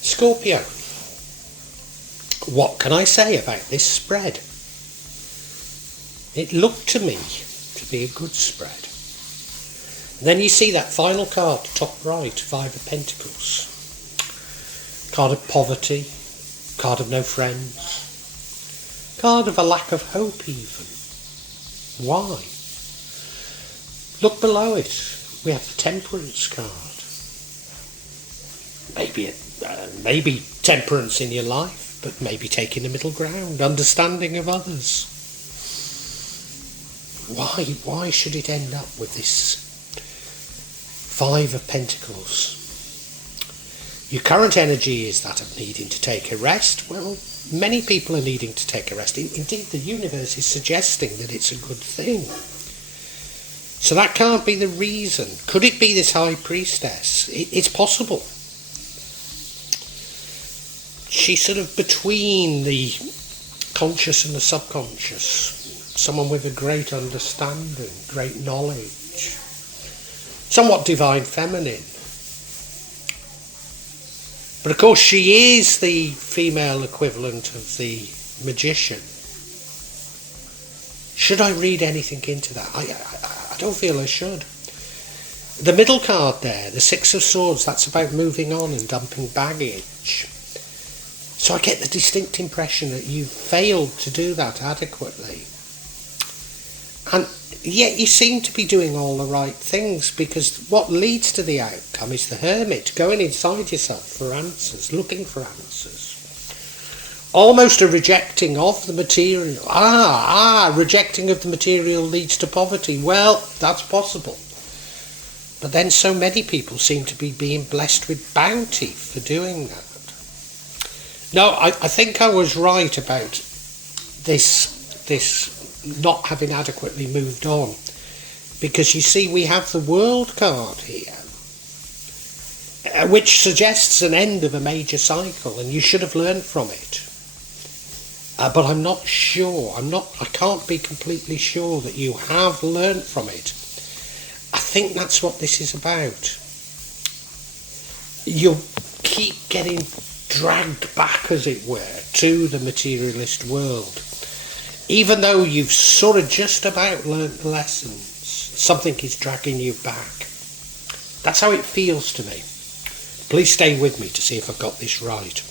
Scorpio. What can I say about this spread? It looked to me to be a good spread. And then you see that final card, top right, Five of Pentacles. Card of poverty, card of no friends, card of a lack of hope even. Why? Look below it. We have the Temperance card. Maybe temperance in your life, but maybe taking the middle ground, understanding of others. Why should it end up with this Five of Pentacles? Your current energy is that of needing to take a rest. Well, many people are needing to take a rest. Indeed, the universe is suggesting that it's a good thing. So that can't be the reason. Could it be this High Priestess? It's possible. She's sort of between the conscious and the subconscious. Someone with a great understanding, great knowledge. Somewhat divine feminine. But of course she is the female equivalent of the magician. Should I read anything into that? I don't feel I should. The middle card there, the Six of Swords, that's about moving on and dumping baggage. So I get the distinct impression that you've failed to do that adequately. And yet you seem to be doing all the right things, because what leads to the outcome is the Hermit, going inside yourself for answers, looking for answers. Almost a rejecting of the material. Rejecting of the material leads to poverty. Well, that's possible. But then so many people seem to be being blessed with bounty for doing that. No, I think I was right about this not having adequately moved on, because you see we have the World card here, which suggests an end of a major cycle, and you should have learned from it. But I'm not sure. I can't be completely sure that you have learned from it. I think that's what this is about. You'll keep getting dragged back, as it were, to the materialist world. Even though you've sort of just about learnt the lessons, something is dragging you back. That's how it feels to me. Please stay with me to see if I've got this right.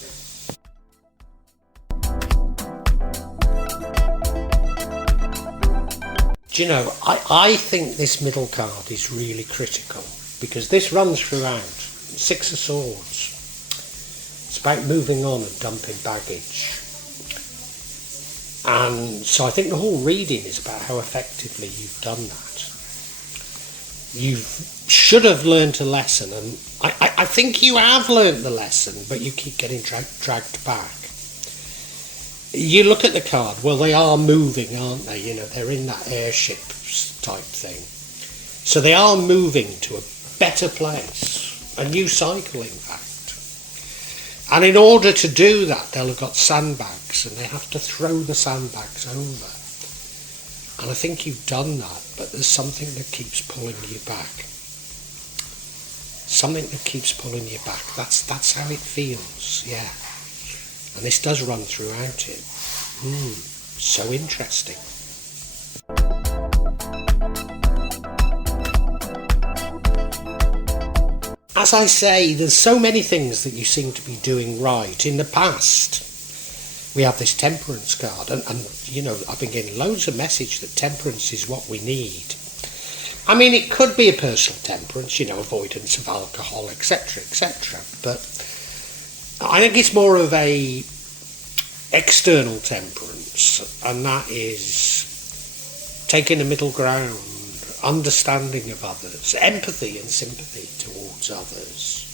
Do you know, I think this middle card is really critical, because this runs throughout. Six of Swords. It's about moving on and dumping baggage. And so I think the whole reading is about how effectively you've done that. You should have learnt a lesson, and I think you have learnt the lesson, but you keep getting dragged back. You look at the card, well, they are moving, aren't they? You know, they're in that airship type thing. So they are moving to a better place, a new cycle, in fact. And in order to do that, they'll have got sandbags, and they have to throw the sandbags over. And I think you've done that, but there's something that keeps pulling you back. Something that keeps pulling you back. That's how it feels, yeah. And this does run throughout it. So interesting. As I say, there's so many things that you seem to be doing right. In the past, we have this Temperance card, and you know, I've been getting loads of message that temperance is what we need. I mean, it could be a personal temperance, you know, avoidance of alcohol, etc., etc. But I think it's more of a external temperance, and that is taking a middle ground, understanding of others, empathy and sympathy towards others.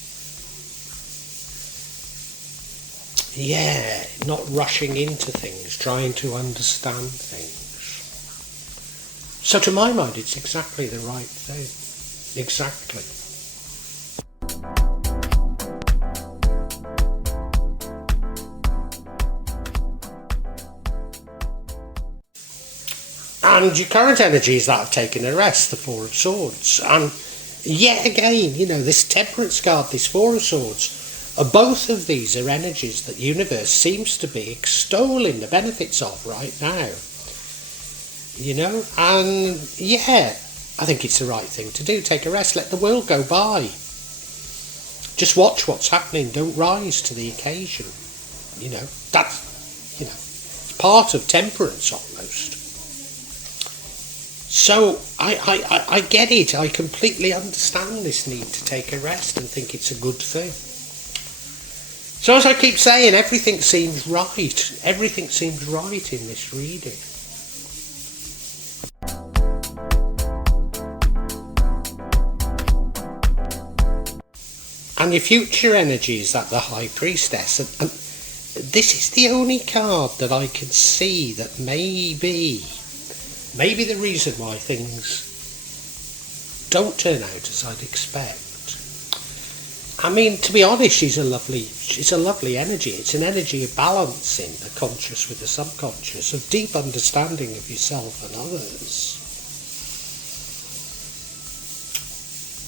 Yeah, not rushing into things, trying to understand things. So to my mind, it's exactly the right thing. Exactly. And your current energy is that of taking a rest, the Four of Swords. And Yet again, this Temperance card, this Four of Swords, both of these are energies that the universe seems to be extolling the benefits of right now. And yeah, I think it's the right thing to do. Take a rest, let the world go by. Just watch what's happening, don't rise to the occasion. That's, it's part of temperance almost. So I get it, I completely understand this need to take a rest and think it's a good thing. So as I keep saying, everything seems right. Everything seems right in this reading. And your future energy is that the High Priestess. And this is the only card that I can see that maybe the reason why things don't turn out as I'd expect. I mean, to be honest, she's a lovely energy. It's an energy of balancing the conscious with the subconscious, of deep understanding of yourself and others.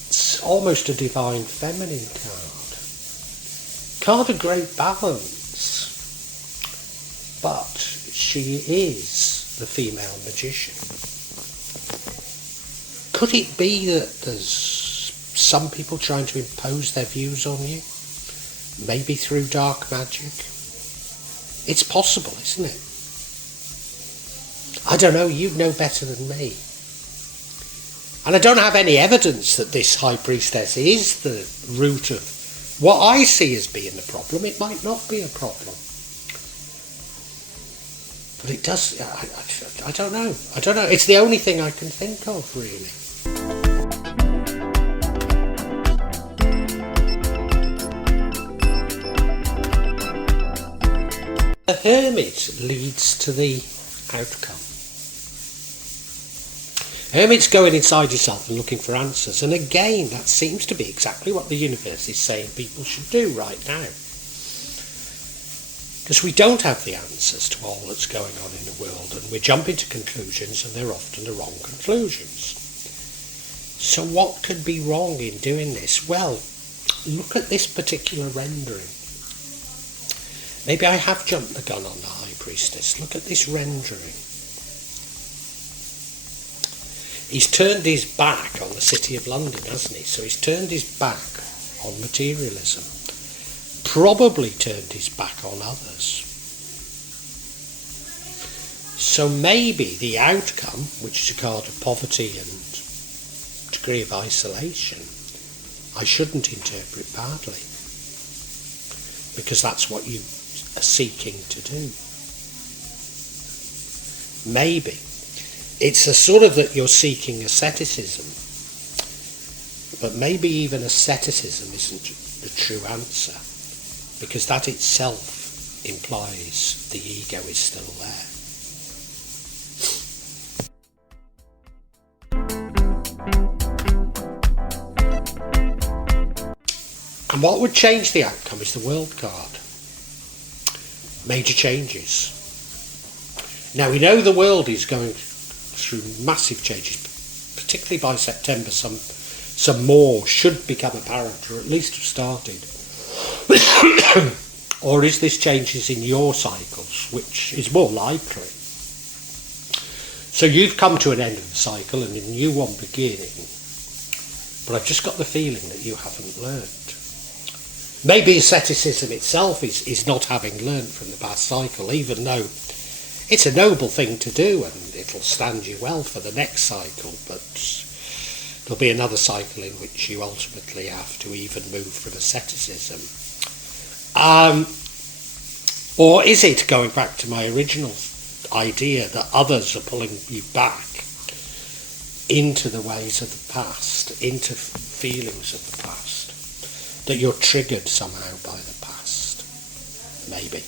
It's almost a divine feminine card of great balance, but she is the female magician. Could it be that there's some people trying to impose their views on you? Maybe through dark magic? It's possible, isn't it? I don't know, you know better than me. And I don't have any evidence that this High Priestess is the root of what I see as being the problem. It might not be a problem. But it does, I don't know. It's the only thing I can think of, really. The Hermit leads to the outcome. Hermit's going inside yourself and looking for answers, and again, that seems to be exactly what the universe is saying people should do right now. Because we don't have the answers to all that's going on in the world, and we're jumping to conclusions, and they're often the wrong conclusions. So what could be wrong in doing this? Well, look at this particular rendering. Maybe I have jumped the gun on the High Priestess. Look at this rendering. He's turned his back on the City of London, hasn't he? So he's turned his back on materialism. Probably turned his back on others. So maybe the outcome, which is a card of poverty and degree of isolation, I shouldn't interpret badly. Because that's what you are seeking to do. Maybe it's a sort of that you're seeking asceticism, but maybe even asceticism isn't the true answer, because that itself implies the ego is still there. And what would change the outcome is the World card. Major changes. Now we know the world is going through massive changes, particularly by September. Some more should become apparent, or at least have started. Or is this changes in your cycles, which is more likely? So you've come to an end of the cycle and a new one beginning, but I've just got the feeling that you haven't learned. Maybe asceticism itself is not having learned from the past cycle, even though it's a noble thing to do and it'll stand you well for the next cycle, but there'll be another cycle in which you ultimately have to even move from asceticism. Or is it, going back to my original idea, that others are pulling you back into the ways of the past, into feelings of the past? That you're triggered somehow by the past. Maybe.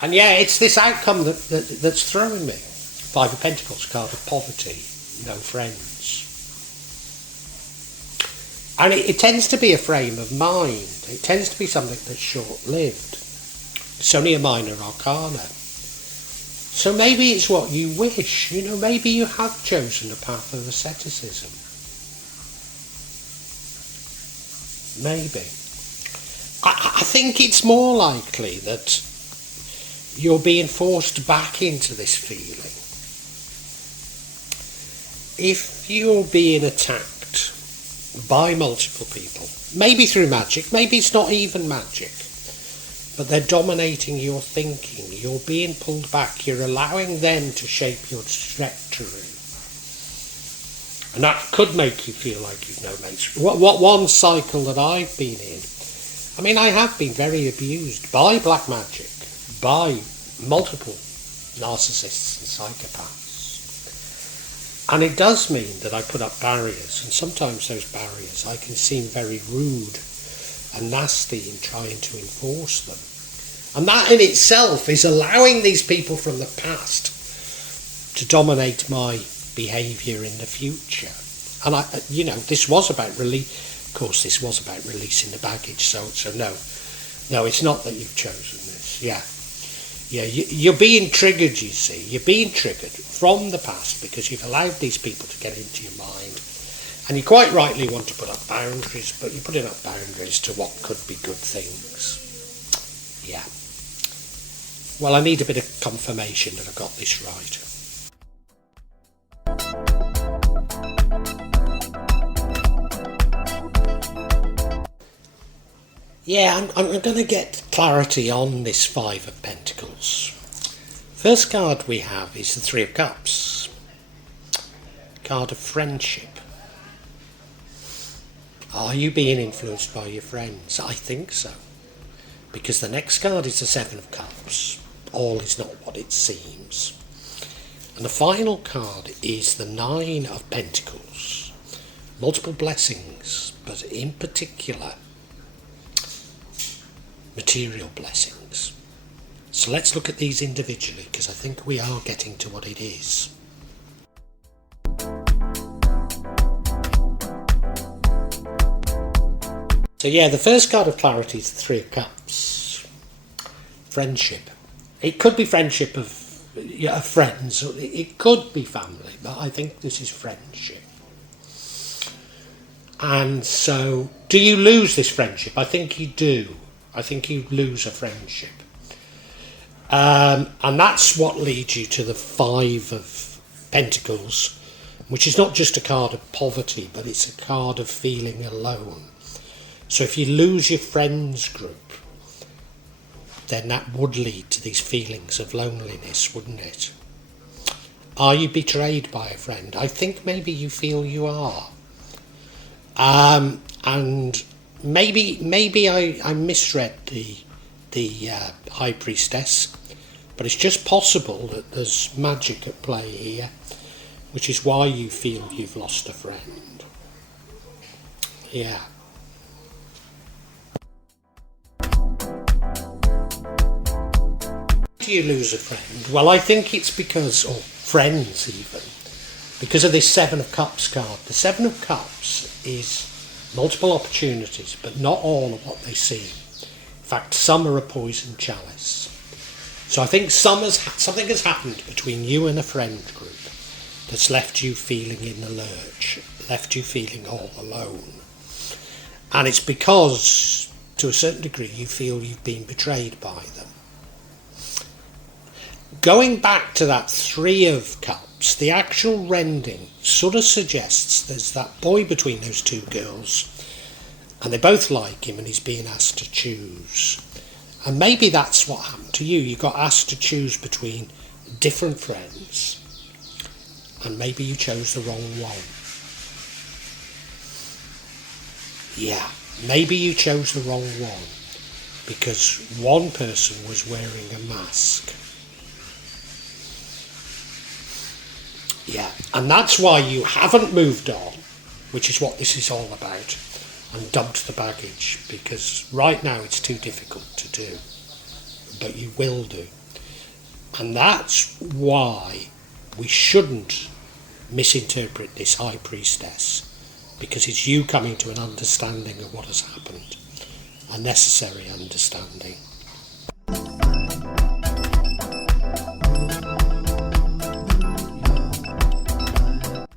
And yeah, it's this outcome that's throwing me. Five of Pentacles, card of poverty, no friends. And it tends to be a frame of mind. It tends to be something that's short-lived. It's only a minor arcana. So maybe it's what you wish. Maybe you have chosen a path of asceticism. Maybe. I think it's more likely that you're being forced back into this feeling. If you're being attacked by multiple people, maybe through magic, maybe it's not even magic, but they're dominating your thinking, you're being pulled back, you're allowing them to shape your trajectory. And that could make you feel like you've no mates. What one cycle that I've been in, I have been very abused by black magic, by multiple narcissists and psychopaths. And it does mean that I put up barriers, and sometimes those barriers I can seem very rude and nasty in trying to enforce them. And that in itself is allowing these people from the past to dominate my behaviour in the future. And this was about this was about releasing the baggage. So no, it's not that you've chosen this. Yeah, you're being triggered. You see, you're being triggered from the past because you've allowed these people to get into your mind, and you quite rightly want to put up boundaries, but you're putting up boundaries to what could be good things. Yeah. Well, I need a bit of confirmation that I've got this right. Yeah, I'm going to get clarity on this Five of Pentacles. First card we have is the Three of Cups. Card of friendship. Are you being influenced by your friends? I think so. Because the next card is the Seven of Cups. All is not what it seems. And the final card is the Nine of Pentacles. Multiple blessings, but in particular, material blessings. So let's look at these individually, because I think we are getting to what it is. So yeah, the first card of clarity is the Three of Cups. Friendship. It could be friendship of friends, it could be family, but I think this is friendship. And so, do you lose this friendship? I think you do. I think you lose a friendship. And that's what leads you to the Five of Pentacles, which is not just a card of poverty, but it's a card of feeling alone. So if you lose your friends group, then that would lead to these feelings of loneliness, wouldn't it? Are you betrayed by a friend? I think maybe you feel you are. And maybe I misread the High Priestess, but it's just possible that there's magic at play here, which is why you feel you've lost a friend. Yeah. Do you lose a friend? Well, I think it's because, or friends even, because of this Seven of Cups card. The Seven of Cups is multiple opportunities, but not all of what they seem. In fact, some are a poisoned chalice. So I think something has happened between you and a friend group that's left you feeling in the lurch, left you feeling all alone. And it's because, to a certain degree, you feel you've been betrayed by them. Going back to that Three of Cups, the actual rending sort of suggests there's that boy between those two girls, and they both like him, and he's being asked to choose. And maybe that's what happened to you. You got asked to choose between different friends, and maybe you chose the wrong one. Yeah, maybe you chose the wrong one, because one person was wearing a mask. Yeah, and that's why you haven't moved on, which is what this is all about, and dumped the baggage, because right now it's too difficult to do, but you will do. And that's why we shouldn't misinterpret this High Priestess because it's you coming to an understanding of what has happened, a necessary understanding.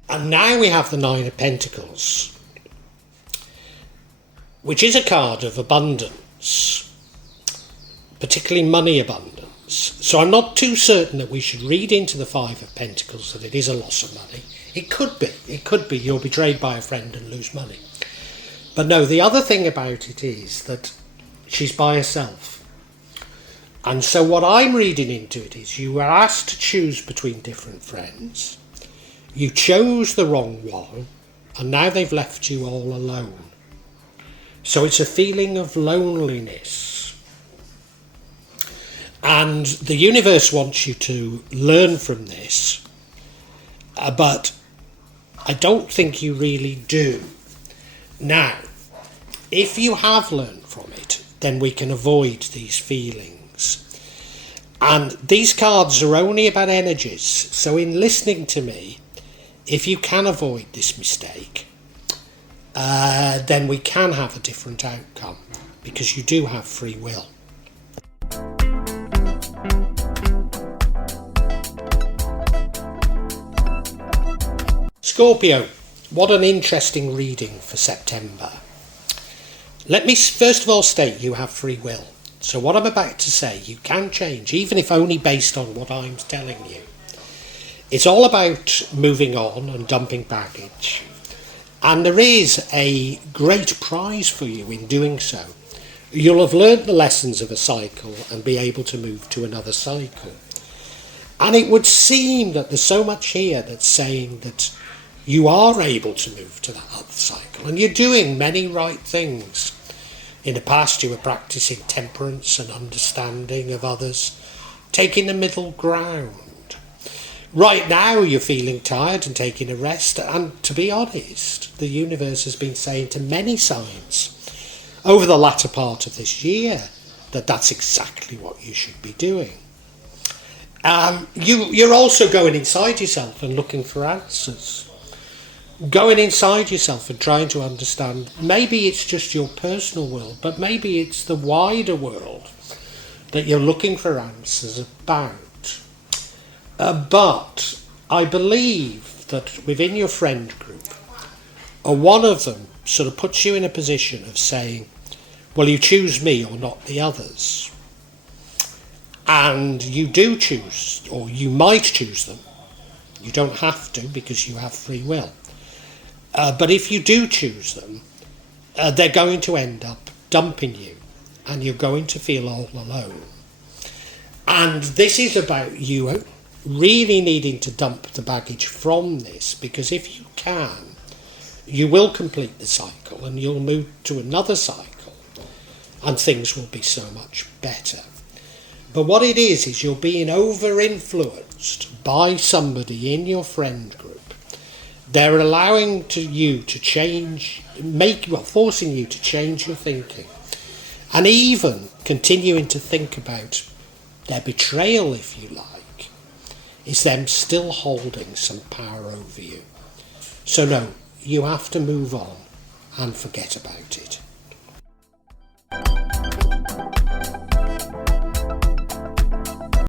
And now we have the Nine of Pentacles, which is a card of abundance, particularly money abundance. So I'm not too certain that we should read into the Five of Pentacles that it is a loss of money. It could be you're betrayed by a friend and lose money. But no, the other thing about it is that she's by herself. And so what I'm reading into it is you were asked to choose between different friends. You chose the wrong one, and now they've left you all alone. So it's a feeling of loneliness. And the universe wants you to learn from this, but I don't think you really do. Now, if you have learned from it, then we can avoid these feelings. And these cards are only about energies. So in listening to me, if you can avoid this mistake, then we can have a different outcome, because you do have free will. Scorpio, what an interesting reading for September. Let me first of all state you have free will. So what I'm about to say, you can change, even if only based on what I'm telling you. It's all about moving on and dumping baggage. And there is a great prize for you in doing so. You'll have learnt the lessons of a cycle and be able to move to another cycle. And it would seem that there's so much here that's saying that you are able to move to that other cycle. And you're doing many right things. In the past you were practicing temperance and understanding of others, taking the middle ground. Right now you're feeling tired and taking a rest, and to be honest, the universe has been saying to many signs over the latter part of this year that that's exactly what you should be doing. You're also going inside yourself and looking for answers. Going inside yourself and trying to understand, maybe it's just your personal world, but maybe it's the wider world that you're looking for answers about. But I believe that within your friend group, one of them sort of puts you in a position of saying, well, you choose me or not the others. And you do choose, or you might choose them. You don't have to, because you have free will. But if you do choose them, they're going to end up dumping you, and you're going to feel all alone. And this is about you really needing to dump the baggage from this, because if you can, you will complete the cycle and you'll move to another cycle and things will be so much better. But what it is you're being over-influenced by somebody in your friend group. They're allowing you to change, forcing you to change your thinking, and even continuing to think about their betrayal, if you like, is them still holding some power over you. So no, you have to move on and forget about it.